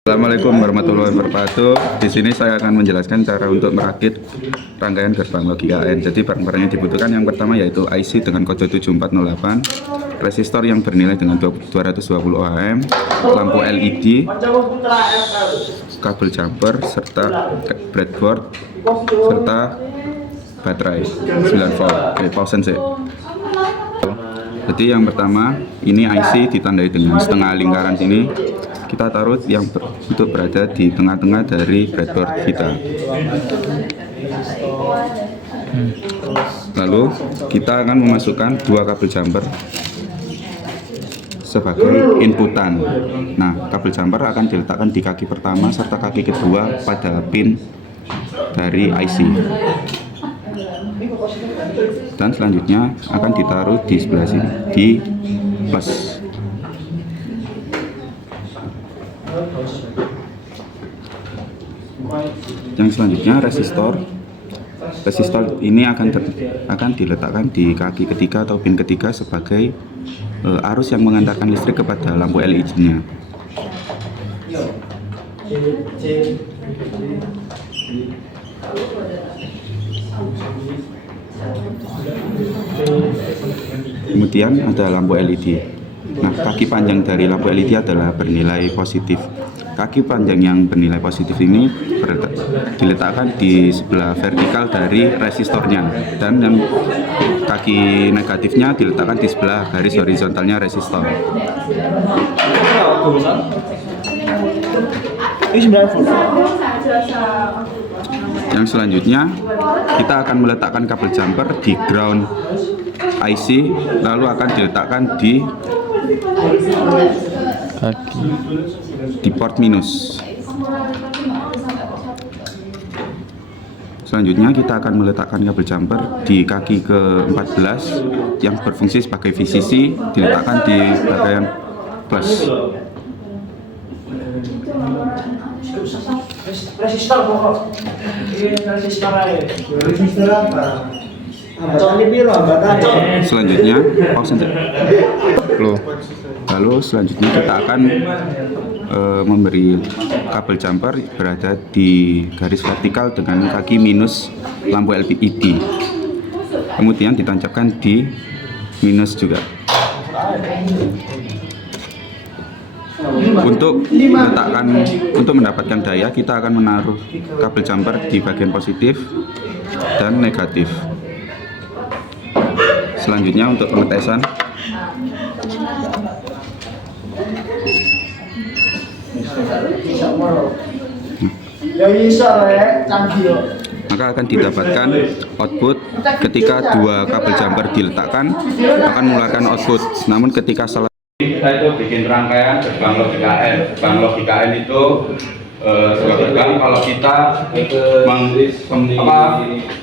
Assalamualaikum warahmatullahi wabarakatuh. Di sini saya akan menjelaskan cara untuk merakit rangkaian gerbang logika AN. Jadi barang-barang yang dibutuhkan yang pertama yaitu IC dengan kode 7408, resistor yang bernilai dengan 220 ohm, lampu LED, kabel jumper, serta breadboard, serta baterai 9 volt. Oke, pausen sih. Jadi yang pertama ini IC ditandai dengan setengah lingkaran sini. Kita taruh yang untuk berada di tengah-tengah dari breadboard kita. Lalu kita akan memasukkan dua kabel jumper sebagai inputan. Nah, kabel jumper akan diletakkan di kaki pertama serta kaki kedua pada pin dari IC. Dan selanjutnya akan ditaruh di sebelah sini, di plus. Yang selanjutnya resistor ini akan diletakkan di kaki ketiga atau pin ketiga sebagai arus yang mengantarkan listrik kepada lampu LED-nya. Kemudian ada lampu LED. Nah, kaki panjang dari lampu LED adalah bernilai positif. Kaki panjang yang bernilai positif ini diletakkan di sebelah vertikal dari resistornya, dan yang kaki negatifnya diletakkan di sebelah garis horizontalnya resistor. Yang selanjutnya kita akan meletakkan kabel jumper di ground IC, lalu akan diletakkan di port minus. Selanjutnya kita akan meletakkan kabel jumper di kaki ke-14 yang berfungsi sebagai VCC, diletakkan di bagian plus. Selanjutnya lalu selanjutnya kita akan memberi kabel jumper berada di garis vertikal dengan kaki minus lampu LED, kemudian ditancapkan di minus juga. Untuk mendapatkan daya, kita akan menaruh kabel jumper di bagian positif dan negatif. Selanjutnya untuk pengetesan, maka akan didapatkan output ketika dua kabel jumper diletakkan akan mengeluarkan output. Namun ketika salah, kita itu bikin rangkaian gerbang logika N. Gerbang logika N itu sebuah gerbang kalau kita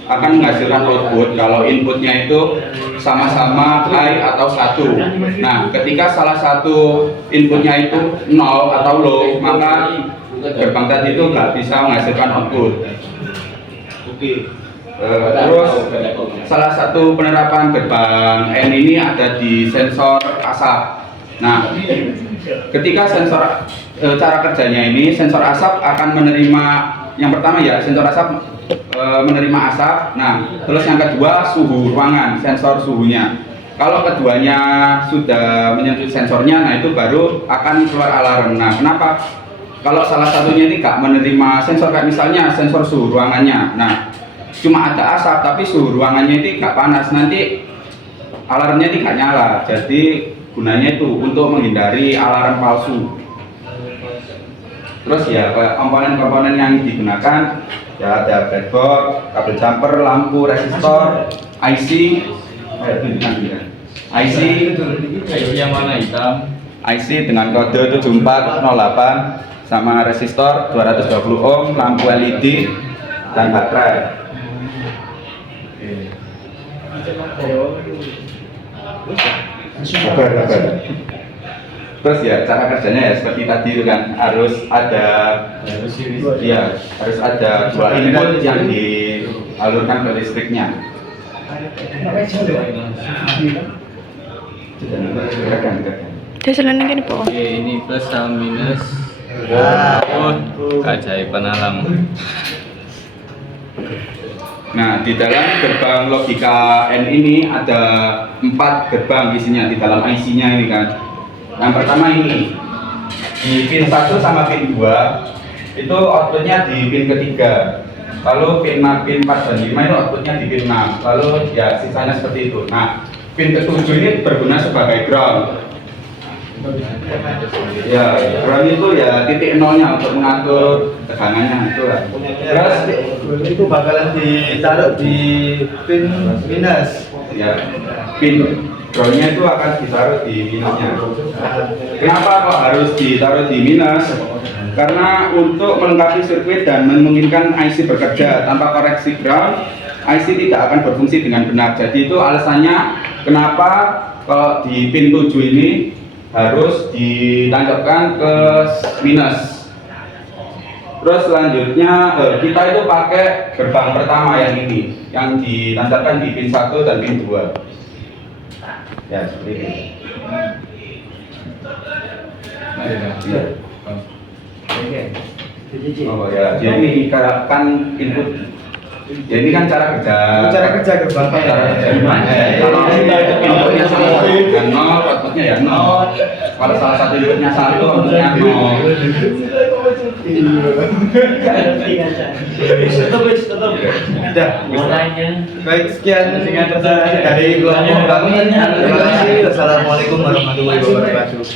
akan menghasilkan output kalau inputnya itu sama-sama high atau 1. Nah, ketika salah satu inputnya itu 0 atau low, maka gerbang tadi itu nggak bisa menghasilkan output. Terus salah satu penerapan gerbang N ini ada di sensor asap. Nah, ketika cara kerjanya ini, sensor asap akan menerima, yang pertama ya, sensor asap menerima asap. Nah, terus yang kedua suhu ruangan, sensor suhunya. Kalau keduanya sudah menyentuh sensornya, nah itu baru akan keluar alarm. Nah, kenapa? Kalau salah satunya ini nggak menerima sensor, kayak misalnya sensor suhu ruangannya, nah cuma ada asap tapi suhu ruangannya ini nggak panas, nanti alarmnya tidak nyala. Jadi gunanya itu untuk menghindari alarm palsu. Terus ya komponen-komponen yang digunakan ya ada breadboard, kabel jumper, lampu, resistor, IC yang mana hitam? IC dengan kode 7408 sama resistor 220 ohm, lampu LED dan baterai. Terus ya cara kerjanya ya seperti tadi kan, harus ada dua input yang dialurkan ke listriknya. Tes kan po. Oke, ini plus sama minus Keajaiban alam. Nah, di dalam gerbang logika N ini ada 4 gerbang isinya di dalam IC-nya ini kan. Yang pertama ini di pin 1 sama pin 2 itu outputnya di pin ketiga. Lalu pin 4 dan 5 itu outputnya di pin 6. Lalu ya sisanya seperti itu. Nah, pin ke-7 ini berguna sebagai ground. Ya, ground itu ya titik nolnya untuk mengatur tegangannya itu lah. Terus itu bakalan ditaruh di pin minus. ya, pin groundnya itu akan ditaruh di minusnya. Kenapa kok harus ditaruh di minus? Karena untuk melengkapi sirkuit dan memungkinkan IC bekerja tanpa koreksi ground, IC tidak akan berfungsi dengan benar. Jadi itu alasannya kenapa kalau di pin 7 ini harus ditancapkan ke minus. Terus selanjutnya kita itu pakai gerbang pertama yang ini, yang ditancapkan di pin 1 dan pin 2. Ya, seperti ini. Oh ya, jadi ini kan input. Ya ini kan cara kerja. Cara kerja gerbang. Cara kerja. Kalau inputnya sama dan 0, outputnya ya 0. Kalau salah satu inputnya 1, outputnya 0. Sudah. Baik, sekian dari kelompok kami. Terima kasih. Wassalamualaikum warahmatullahi wabarakatuh.